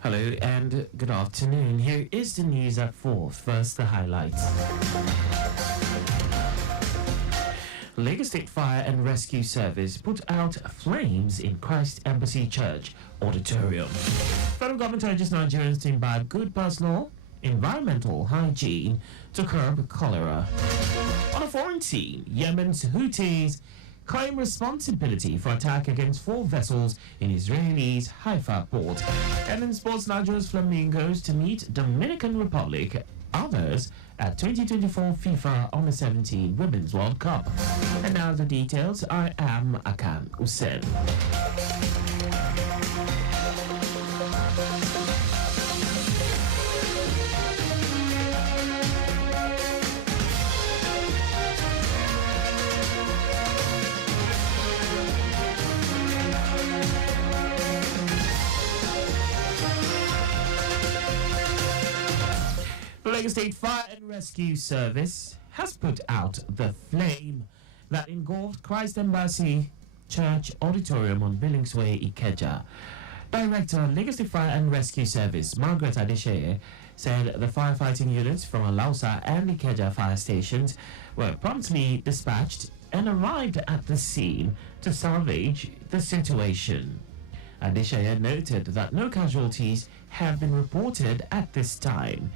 Hello and good afternoon. Here is the news at 4. First, the highlights. Lagos State Fire and Rescue Service put out flames in Christ Embassy Church auditorium. Federal government urges Nigerians to imbibe good personal, environmental hygiene to curb cholera. On a foreign scene, Yemen's Houthis claim responsibility for attack against 4 vessels in Israel's Haifa port. And in sports, Nigeria's Flamingos to meet Dominican Republic, others at 2024 FIFA Under-17 Women's World Cup. And now the details. I am Akan Usen. The Lagos State Fire and Rescue Service has put out the flame that engulfed Christ Embassy Church Auditorium on Billingsway, Ikeja. Director, Lagos State Fire and Rescue Service, Margaret Adesheye, said the firefighting units from Alausa and Ikeja fire stations were promptly dispatched and arrived at the scene to salvage the situation. Adesheye noted that no casualties have been reported at this time.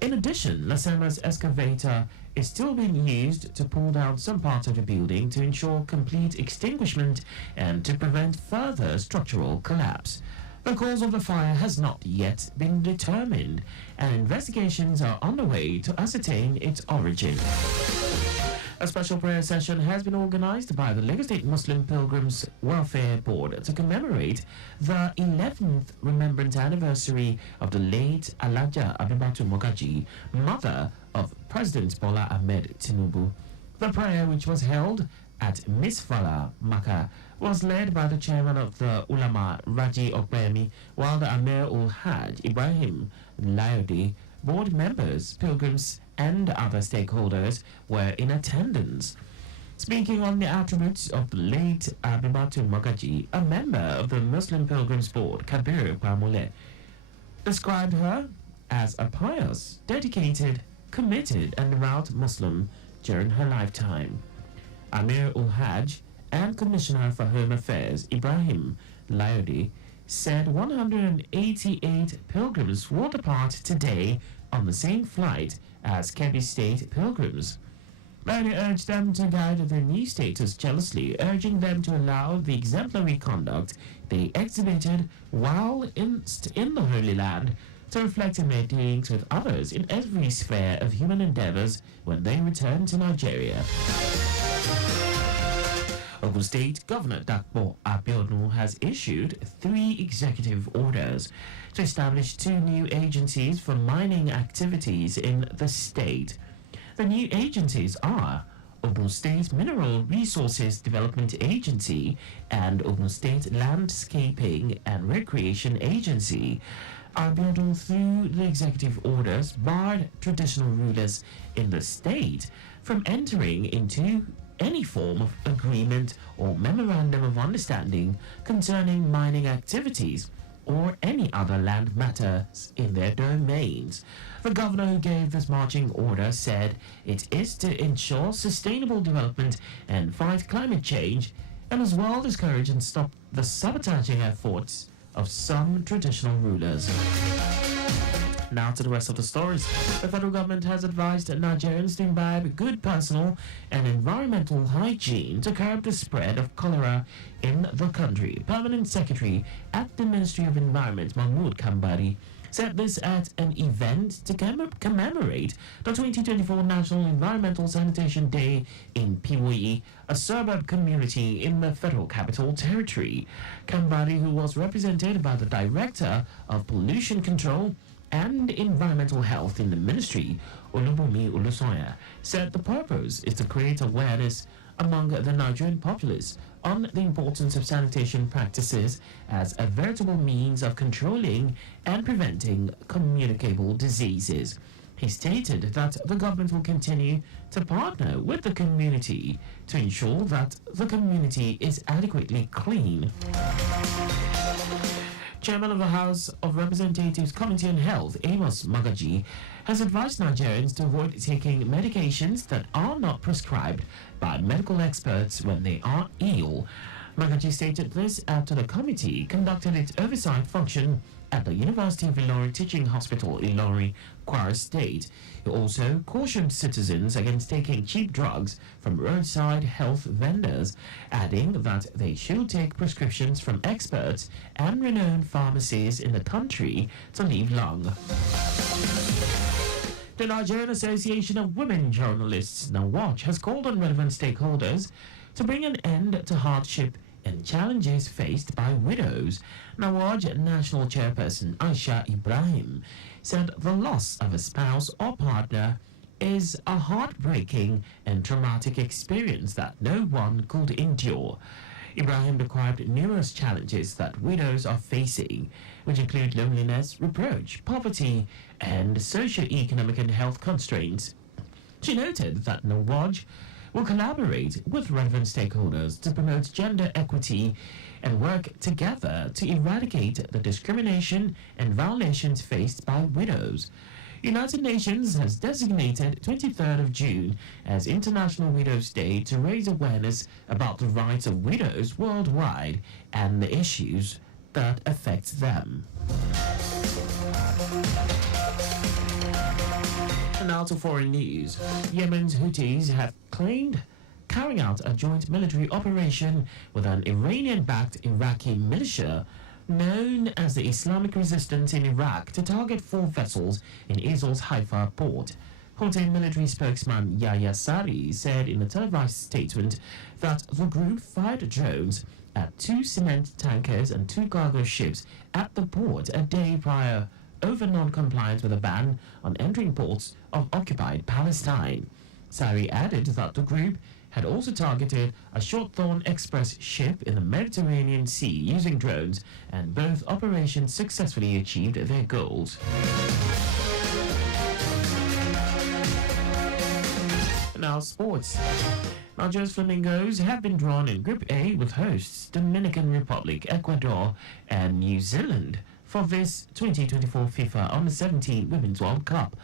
In addition, Lasema's excavator is still being used to pull down some parts of the building to ensure complete extinguishment and to prevent further structural collapse. The cause of the fire has not yet been determined, and investigations are underway to ascertain its origin. A special prayer session has been organized by the Lagos State Muslim Pilgrims Welfare Board to commemorate the 11th remembrance anniversary of the late Alaja Abibatu Mogaji, mother of President Bola Ahmed Tinubu. The prayer, which was held at Misfala, Makkah, was led by the chairman of the Ulama, Raji Okpemi, while the Amir-ul-Hajj, Ibrahim Layode, board members, pilgrims, and other stakeholders were in attendance. Speaking on the attributes of the late Abibatu Mogaji, a member of the Muslim Pilgrims Board, Kabir Pamule, described her as a pious, dedicated, committed, and devout Muslim during her lifetime. Amir-ul-Hajj and Commissioner for Home Affairs, Ibrahim Layode, said 188 pilgrims will depart today on the same flight as Kebbi State pilgrims. Layode urged them to guide their new status jealously, urging them to allow the exemplary conduct they exhibited while in the Holy Land to reflect in their dealings with others in every sphere of human endeavors when they return to Nigeria. Ogun State Governor Dakpo Abiodun has issued 3 executive orders to establish 2 new agencies for mining activities in the state. The new agencies are Ogun State Mineral Resources Development Agency and Ogun State Landscaping and Recreation Agency. Abiodun, through the executive orders, barred traditional rulers in the state from entering into any form of agreement or memorandum of understanding concerning mining activities or any other land matters in their domains. The governor who gave this marching order said it is to ensure sustainable development and fight climate change, and as well discourage and stop the sabotaging efforts of some traditional rulers. Now to the rest of the stories. The federal government has advised Nigerians to imbibe good personal and environmental hygiene to curb the spread of cholera in the country. Permanent Secretary at the Ministry of Environment, Mahmood Kambari, said this at an event to commemorate the 2024 National Environmental Sanitation Day in Piwoyi, a suburb community in the Federal Capital Territory. Kambari, who was represented by the Director of Pollution Control and Environmental Health in the Ministry, Olubunmi Olusoya, said the purpose is to create awareness among the Nigerian populace on the importance of sanitation practices as a veritable means of controlling and preventing communicable diseases. He stated that the government will continue to partner with the community to ensure that the community is adequately clean. Chairman of the House of Representatives Committee on Health, Amos Magaji, has advised Nigerians to avoid taking medications that are not prescribed by medical experts when they are ill. Magaji stated this after the committee conducted its oversight function at the University of Ilorin Teaching Hospital, Ilorin, Kwara State. He also cautioned citizens against taking cheap drugs from roadside health vendors, adding that they should take prescriptions from experts and renowned pharmacies in the country to live long. The Nigerian Association of Women Journalists, NAWAJ, has called on relevant stakeholders to bring an end to hardship and challenges faced by widows. NAWAJ National Chairperson Aisha Ibrahim said the loss of a spouse or partner is a heartbreaking and traumatic experience that no one could endure. Ibrahim described numerous challenges that widows are facing, which include loneliness, reproach, poverty, and socio-economic and health constraints. She noted that NAWAJ will collaborate with relevant stakeholders to promote gender equity and work together to eradicate the discrimination and violations faced by widows. United Nations has designated 23rd of June as International Widows' Day to raise awareness about the rights of widows worldwide and the issues that affect them. And now to foreign news. Yemen's Houthis have claimed carrying out a joint military operation with an Iranian-backed Iraqi militia known as the Islamic Resistance in Iraq to target 4 vessels in Israel's Haifa port. Houthi military spokesman Yahya Sari said in a televised statement that the group fired drones at 2 cement tankers and 2 cargo ships at the port a day prior over non-compliance with a ban on entering ports of occupied Palestine. Sari added that the group had also targeted a Short-Thorn Express ship in the Mediterranean Sea using drones, and both operations successfully achieved their goals. Now sports. Nigeria's Flamingos have been drawn in Group A with hosts Dominican Republic, Ecuador, and New Zealand for this 2024 FIFA Under-17 Women's World Cup.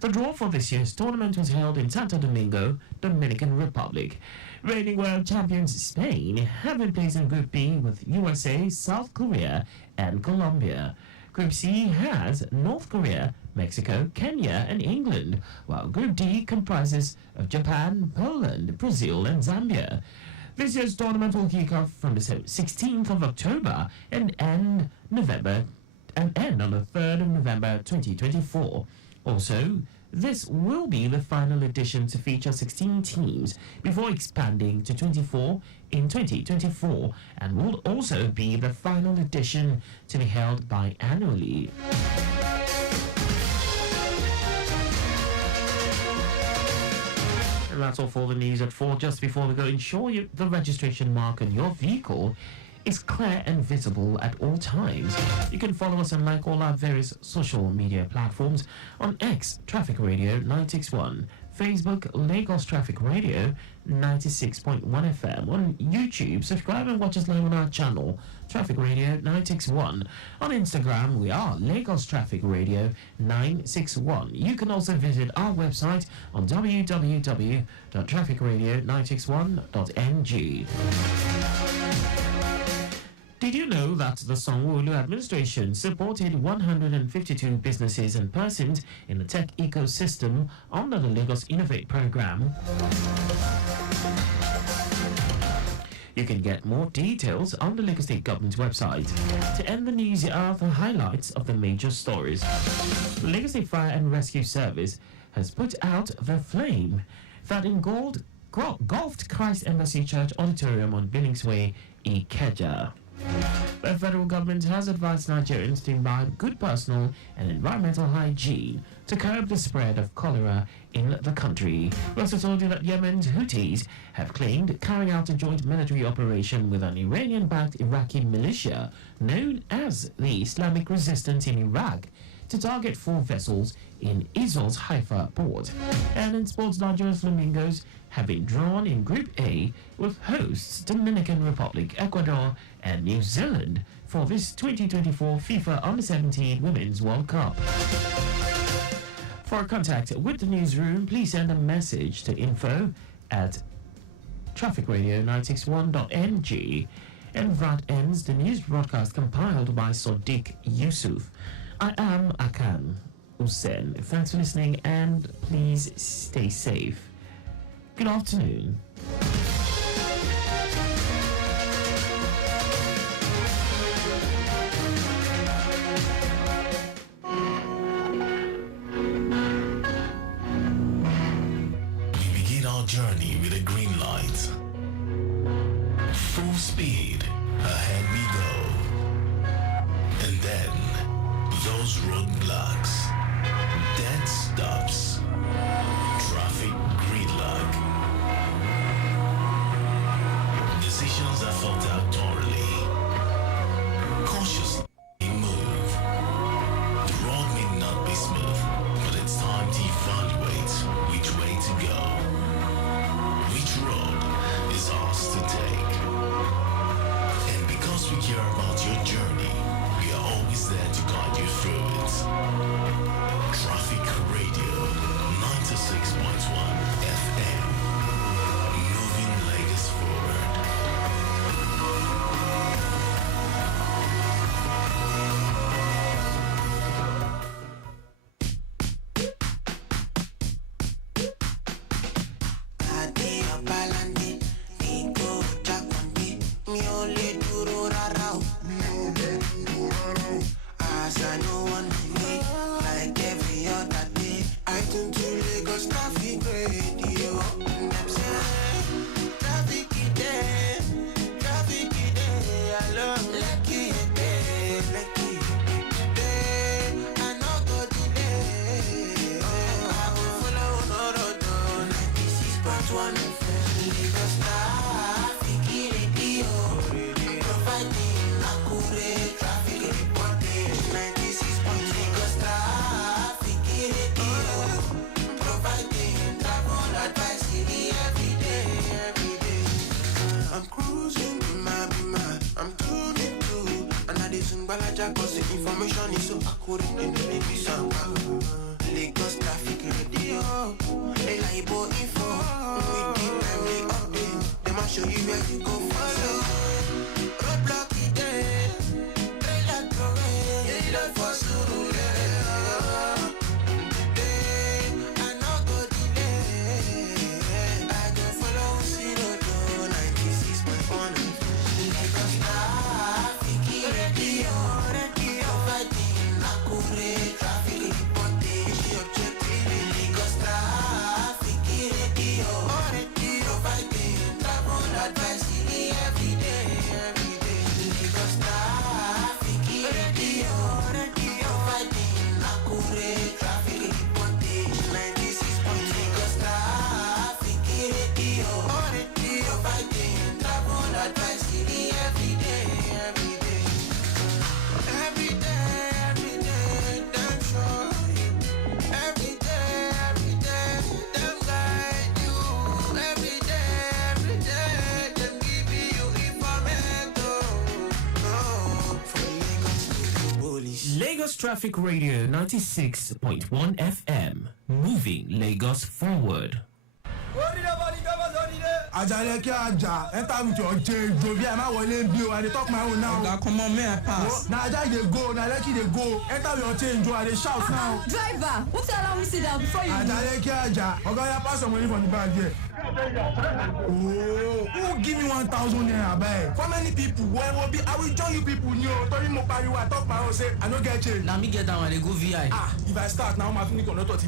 The draw for this year's tournament was held in Santo Domingo, Dominican Republic. Reigning world champions Spain have been placed in Group B with USA, South Korea, and Colombia. Group C has North Korea, Mexico, Kenya, and England, while Group D comprises of Japan, Poland, Brazil, and Zambia. This year's tournament will kick off from the 16th of October and end on the 3rd of November 2024. Also, this will be the final edition to feature 16 teams before expanding to 24 in 2024, and will also be the final edition to be held biannually. And that's all for the news at 4. Just before we go, ensure the registration mark on your vehicle is clear and visible at all times. You can follow us and like all our various social media platforms on X, Traffic Radio 961, Facebook, Lagos Traffic Radio 96.1 FM. On YouTube, subscribe and watch us live on our channel, Traffic Radio 961. On Instagram, we are Lagos Traffic Radio 961. You can also visit our website on www.trafficradio961.ng. Did you know that the Sanwo-Olu administration supported 152 businesses and persons in the tech ecosystem under the Lagos Innovate program? You can get more details on the Lagos State Government's website. To end the news, here are the highlights of the major stories. The Lagos State Fire and Rescue Service has put out the flame that engulfed Christ Embassy Church Auditorium on Billingsway, Ikeja. The federal government has advised Nigerians to imbibe good personal and environmental hygiene to curb the spread of cholera in the country. We also told you that Yemen's Houthis have claimed carrying out a joint military operation with an Iranian-backed Iraqi militia known as the Islamic Resistance in Iraq to target 4 vessels in Israel's Haifa port. And in sports, Nigeria's Flamingos have been drawn in Group A with hosts Dominican Republic, Ecuador, and New Zealand for this 2024 FIFA Under-17 Women's World Cup. For contact with the newsroom, please send a message to info@trafficradio961.ng. And that ends the news broadcast compiled by Sadiq Yusuf. I am Akan Usen. Thanks for listening and please stay safe. Good afternoon. We begin our journey with a green light. Full speed, ahead we go. And then, those roadblocks, dead stops, traffic gridlock. Decisions are thought out thoroughly. Cautiously move. The road may not be smooth, but it's time to evaluate which way to go. Which road is ours to take? And because we care about your journey, we are always there to guide you through it. Traffic Radio 96.1 FM. Moving Lagos forward. Cause the information is so accurate and they make me sound Lagos Traffic Radio, reliable info. With the timely update, they must show you where you go follow. Roadblock it there, trailer throwing, you don't for Surulere. Today, I no go delay. I don't follow 96.1 Lagos Traffic Radio. Lagos Traffic Radio 96.1 FM, moving Lagos forward. Ajale ki aja, enter with your change, go be am wole bi o, I dey talk my own now. Oga, come on, may I pass? Na aja dey go, na Lekki dey go. Enter with your change, I dey shout now. Driver, won't you allow me sit down before you Ajale ki aja, oga ya pass some money from the bag here. Oh, who give me 1,000 naira bag? For many people, I will join you people new. Tori mo pariwo, I talk my own say I no get change. Now me get down and they go VI. If I start now, my finish on not there.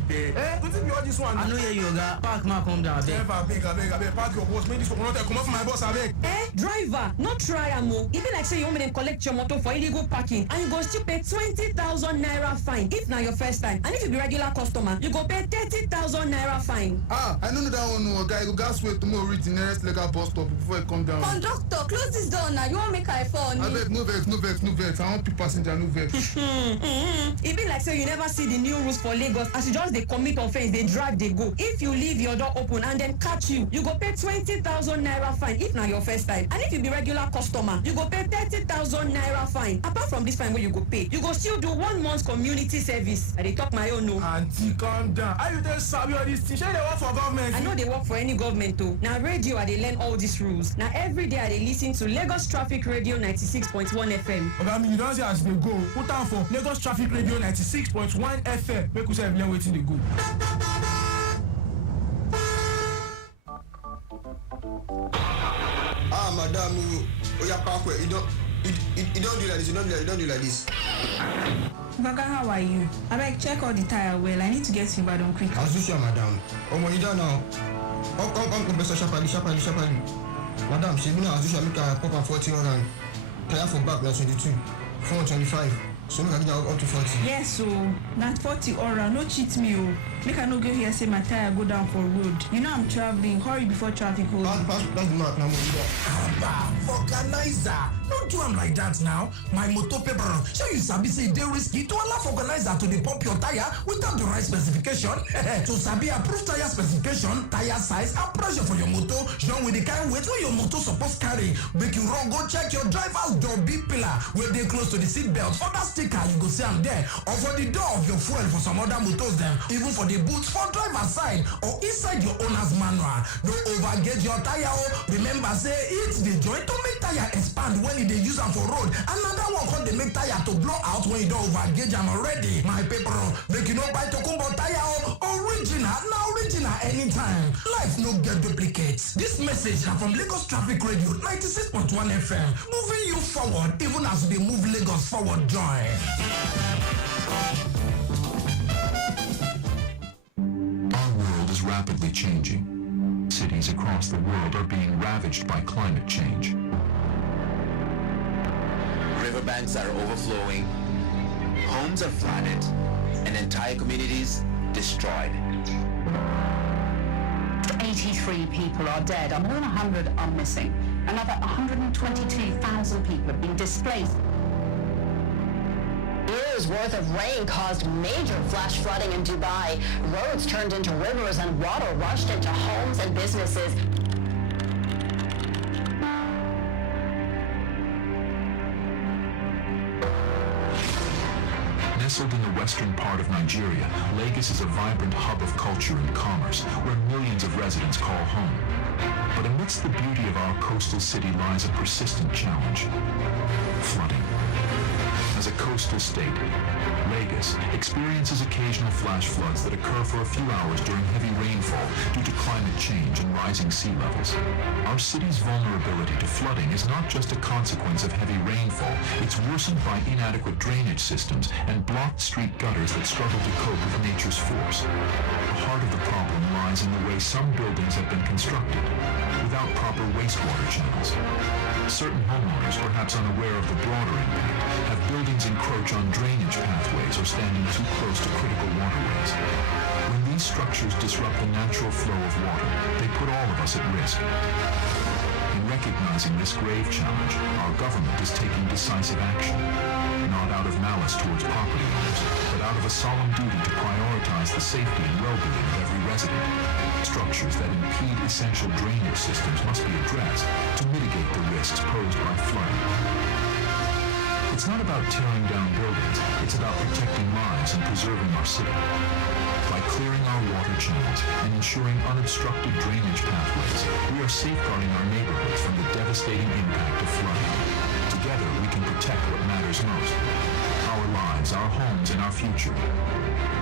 Wetin be all this one? I know you, Oga. Park man, come down. Abeg, park your boss. Make this one not come off my boss, abeg. driver, not try amo. Even like say you want me to collect your motor for illegal parking and you go still pay 20,000 naira fine if na your first time. And if you be regular customer, you go pay 30,000 naira fine. I don't know that one, guy. I go gas wait tomorrow reach the nearest legal bus stop before I come down. Conductor, close this door now. You want make I fall? Abeg, no vex. I want pick passenger, no vex. E be like say you never see the new rules for Lagos as you just dey commit offence, dey drive, dey go. If you leave your door open and dem catch you, you go pay 20,000 naira fine if na your first time. And if you be regular customer, you go pay 30,000 naira fine. Apart from this fine wey you go pay, you go still do 1 month community service. I dey talk my own o. Aunty, calm down. How you dey sabi all this thing? Shey you dey work for government? I no dey work for any government o. Na radio I dey learn all these rules. Na every day I dey lis ten to Lagos Traffic Radio 96.1 FM. Oga mi, you don see as you dey go. Put am for Lagos Traffic Radio 96.1 FM. Make we sef learn wetin dey go. Madam, oya park where you don't do like this. You don't do like this. Gaga, how are you? Abeg, check all the tire well. I need to get to Ibadan quick. As usual, madam. You don't know. Come, best sharply. Madam, she as usual make a pop and 40 on and tire for back plus 22, 425. So make I get up to 40. Yes, so not 40 aura. No cheat me, oh. Make I no go here say my tire go down for road. You know I'm traveling. Hurry before traffic holds. That's the mark now. Organizer, don't do am like that now. My motor paper, sure you sabi say dey risky to allow organizer to dey pump your tire without the right specification. To sabi approve tire specification, tire size and pressure for your motor, join with the kind weight wey your motor suppose carry. Make you run go check your driver's door big pillar wey dey close to the seat belt. For that sticker you go see am there, or for the door of your fuel for some other motors dem, even for the boots for driver's side or inside your owner's manual. No overgauge your tire o. Remember say it's the joint to make tire expand when you dey use am for road. Another one come dey make tire to blow out when you don overgauge am already. My paper, make you no buy Tokumbo tire o. Original anytime. Life no get duplicates. This message na from Lagos Traffic Radio 96.1 FM. Moving you forward even as we dey move Lagos forward. Join. Our world is rapidly changing. Cities across the world are being ravaged by climate change. Riverbanks are overflowing, homes are flooded, and entire communities destroyed. 83 people are dead, and more than 100 are missing. Another 122,000 people have been displaced. Years worth of rain caused major flash flooding in Dubai. Roads turned into rivers and water rushed into homes and businesses. Nestled in the western part of Nigeria, Lagos is a vibrant hub of culture and commerce where millions of residents call home. But amidst the beauty of our coastal city lies a persistent challenge: flooding. As a coastal state, Lagos experiences occasional flash floods that occur for a few hours during heavy rainfall due to climate change and rising sea levels. Our city's vulnerability to flooding is not just a consequence of heavy rainfall, it's worsened by inadequate drainage systems and blocked street gutters that struggle to cope with nature's force. The heart of the problem lies in the way some buildings have been constructed, without proper wastewater channels. Certain homeowners, perhaps unaware of the broader impact, have buildings encroach on drainage pathways or standing too close to critical waterways. When these structures disrupt the natural flow of water, they put all of us at risk. In recognizing this grave challenge, our government is taking decisive action, not out of malice towards property owners, but out of a solemn duty to prioritize the safety and well-being of every resident. Structures that impede essential drainage systems must be addressed to mitigate the risks posed by flooding. It's not about tearing down buildings, it's about protecting lives and preserving our city. By clearing our water channels and ensuring unobstructed drainage pathways, we are safeguarding our neighborhoods from the devastating impact of flooding. Together, we can protect what matters most: our lives, our homes, and our future.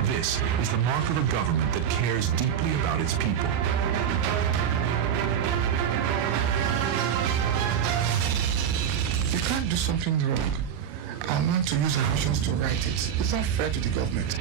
This is the mark of a government that cares deeply about its people. You can't do something wrong and want to use emotions to right it. It's not fair to the government.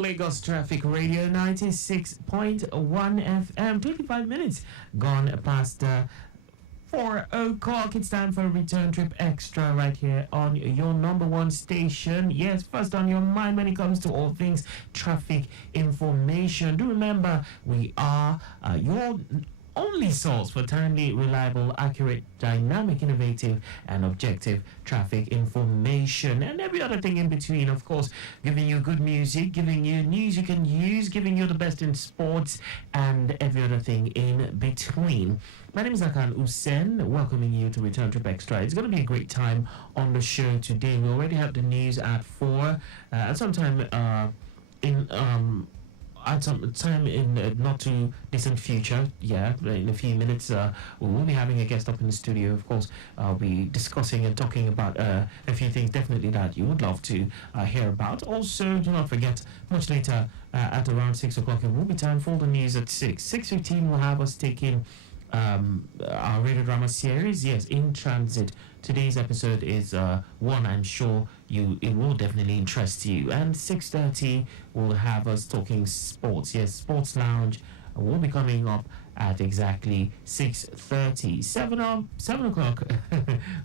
Lagos Traffic Radio 96.1 FM. 25 minutes gone past 4 o'clock. It's time for a return trip extra right here on your number one station. Yes, first on your mind when it comes to all things traffic information. Do remember, we are your only source for timely, reliable, accurate, dynamic, innovative, and objective traffic information, and every other thing in between. Of course, giving you good music, giving you news you can use, giving you the best in sports, and every other thing in between. My name is Akan Usen, welcoming you to Return Trip Extra. It's going to be a great time on the show today. We already have the news at 4, at some time at some time in the not too distant future, in a few minutes, we will be having a guest up in the studio. Of course, I'll be discussing and talking about a few things definitely that you would love to hear about. Also, do not forget, much later at around 6 o'clock, it will be time for the news at 6. 6:15 will have us taking our radio drama series, In Transit. Today's episode is one I'm sure it will definitely interest you. And 6:30 will have us talking sports. Sports Lounge will be coming up at exactly 6:30. 7 o'clock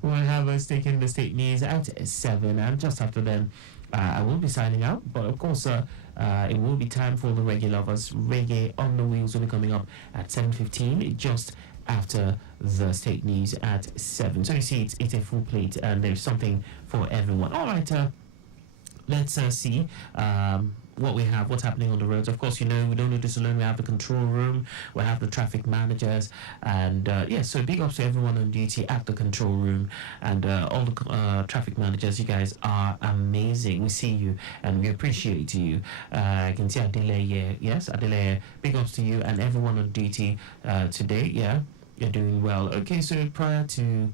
will have us taking the state news at 7, and just after then I will be signing out. But of course, it will be time for the Reggae Lovers. Reggae on the Wheels will be coming up at 7:15, just after the state news at 7. So you see, it's a full plate, and there's something for everyone. All right, let's see what's happening on the roads. Of course, we don't do this alone. We have the control room, we have the traffic managers, and so big ups to everyone on duty at the control room, and all the traffic managers. You guys are amazing. We see you and we appreciate you. I can see Adele, yes, Adele, big ups to you and everyone on duty today. You're doing well. Okay, so prior to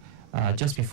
just before